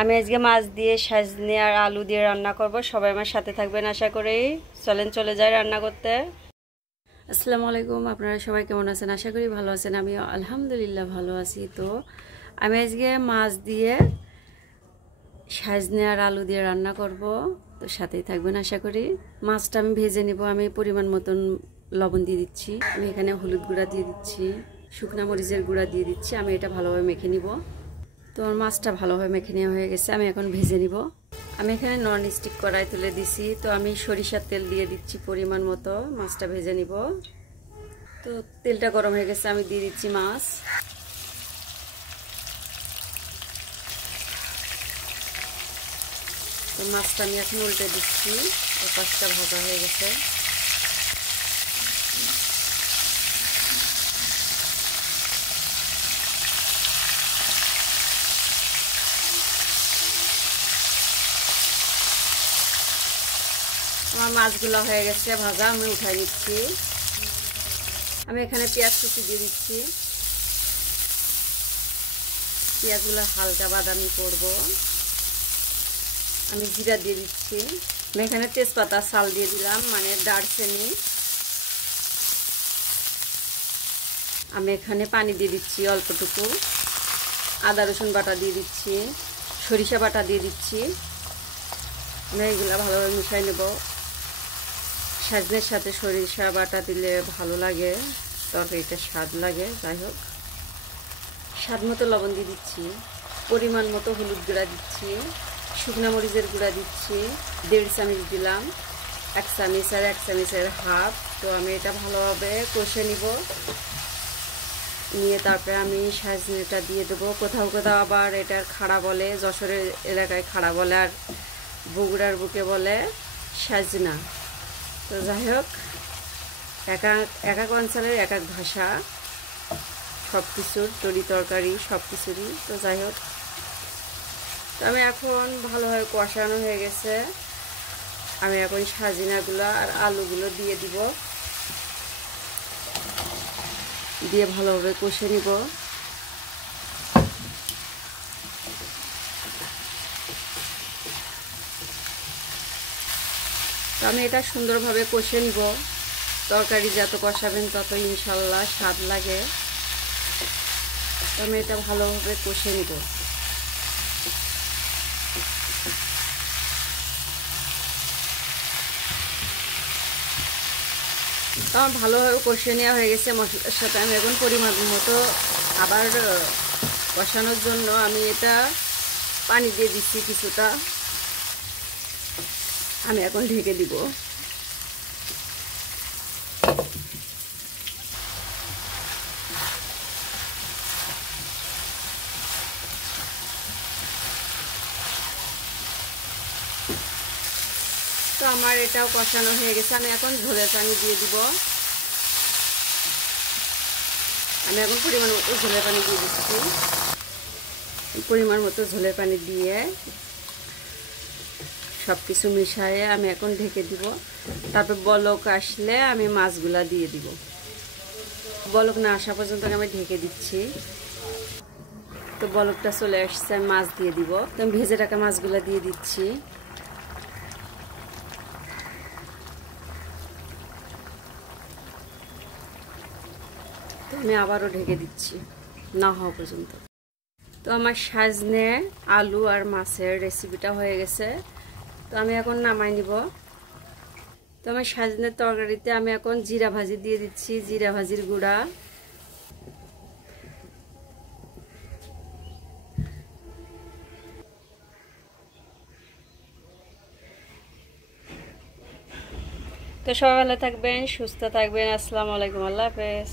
আমি আজকে মাছ দিয়ে সাজনি আর আলু দিয়ে রান্না করব। সবাই আমার সাথে থাকবেন আশা করি। চলেন চলে যাই রান্না করতে। আসসালামু আলাইকুম, আপনারা সবাই কেমন আছেন? আশা করি ভালো আছেন। আমিও আলহামদুলিল্লাহ ভালো আছি। তো আমি আজকে মাছ দিয়ে সাজনি আর আলু দিয়ে রান্না করব, তো সাথেই থাকবেন আশা করি। মাছটা আমি ভেজে নিব। আমি পরিমাণ মতন লবণ দিয়ে দিচ্ছি, আমি এখানে হলুদ গুঁড়া দিয়ে দিচ্ছি, শুকনা মরিচের গুঁড়া দিয়ে দিচ্ছি। আমি এটা ভালোভাবে মেখে নিব। তো আমার মাছটা ভালোভাবে মেখে নেওয়া হয়ে গেছে, আমি এখন ভেজে নিব। আমি এখানে নন স্টিক কড়াই তুলে দিছি, তো আমি সরিষার তেল দিয়ে দিচ্ছি পরিমাণ মতো। মাছটা ভেজে নিব। তো তেলটা গরম হয়ে গেছে, আমি দিয়ে দিচ্ছি মাছ। তো মাছটা আমি এখন উল্টে দিচ্ছি। তো পাঁচটা ভাজা হয়ে গেছে। আমার মাছগুলো হয়ে গেছে ভাজা, আমি উঠাই নিচ্ছি। আমি এখানে পেঁয়াজ কুচি দিয়ে দিচ্ছি। পেঁয়াজগুলো হালকা বাদামি করব। আমি জিরা দিয়ে দিচ্ছি। আমি এখানে তেজপাতা চাল দিয়ে দিলাম, মানে দারচিনি। আমি এখানে পানি দিয়ে দিচ্ছি অল্পটুকু। আদা রসুন বাটা দিয়ে দিচ্ছি, সরিষা বাটা দিয়ে দিচ্ছি। আমি এগুলো ভালোভাবে মিশিয়ে নেব। সাজনের সাথে সরিষা বাটা দিলে ভালো লাগে, তরকারিটা স্বাদ লাগে। যাই হোক, স্বাদ মতো লবণ দিয়ে দিচ্ছি, পরিমাণ মতো হলুদ গুঁড়া দিচ্ছি, শুকনো মরিচের গুঁড়া দিচ্ছি। 1.5 চামচ দিলাম, 1 চামচ আর 1 চামচের হাফ। তো আমি এটা ভালোভাবে কষে নিব। নিয়ে তারপরে আমি সাজনেটা দিয়ে দেবো। কোথাও কোথাও আবার এটার খাড়া বলে, যশোরের এলাকায় খাড়া বলে, আর বগুড়ার বুকে বলে সাজনা। তো যাই হোক, এক এক অঞ্চলের এক এক ভাষা, সব কিছুর তরি তরকারি সব কিছুরই। তো যাই হোক, তো আমি এখন ভালোভাবে কষানো হয়ে গেছে। আমি এখন সাজিনাগুলো আর আলুগুলো দিয়ে দিব, দিয়ে ভালোভাবে কষে নিব। তো আমি এটা সুন্দরভাবে কষে নিব। তরকারি যত কষাবেন তত ইনশাল্লাহ স্বাদ লাগে। তো আমি এটা ভালোভাবে কষে নিব। তো আমার ভালোভাবে কষে নেওয়া হয়ে গেছে মশলার সাথে। আমি এখন পরিমাণ মতো আবার কষানোর জন্য আমি এটা পানি দিয়ে দিচ্ছি কিছুটা। আমি এখন ঢেকে দিব। তো আমার এটাও কষানো হয়ে গেছে। আমি এখন ঝোলের পানি দিয়ে দিব। আমি এখন পরিমাণ মতো ঝোলের পানি দিয়ে দিচ্ছি। পরিমাণ মতো ঝোলের পানি দিয়ে সব কিছু মিশিয়ে আমি এখন ঢেকে দিব। তারপর বলক আসলে আমি মাছগুলা দিয়ে দিব। বলক না আসা পর্যন্ত আমি ঢেকে দিচ্ছি। তো বলকটা চলে আসছে, আমি মাছ দিয়ে দিব। তো আমি ভেজে রাখা মাছগুলা দিয়ে দিচ্ছি। তো আমি আবারও ঢেকে দিচ্ছি না হওয়া পর্যন্ত। তো আমার সাজনে আলু আর মাছের রেসিপিটা হয়ে গেছে। তো আমি এখন নামাই নিব। তো আমার সাজনের তরকারিতে আমি এখন জিরা ভাজি দিয়ে দিচ্ছি, জিরা ভাজির গুঁড়া। তো সবাই ভালো থাকবেন, সুস্থ থাকবেন। আসসালামু আলাইকুম, আল্লাহ হাফেজ।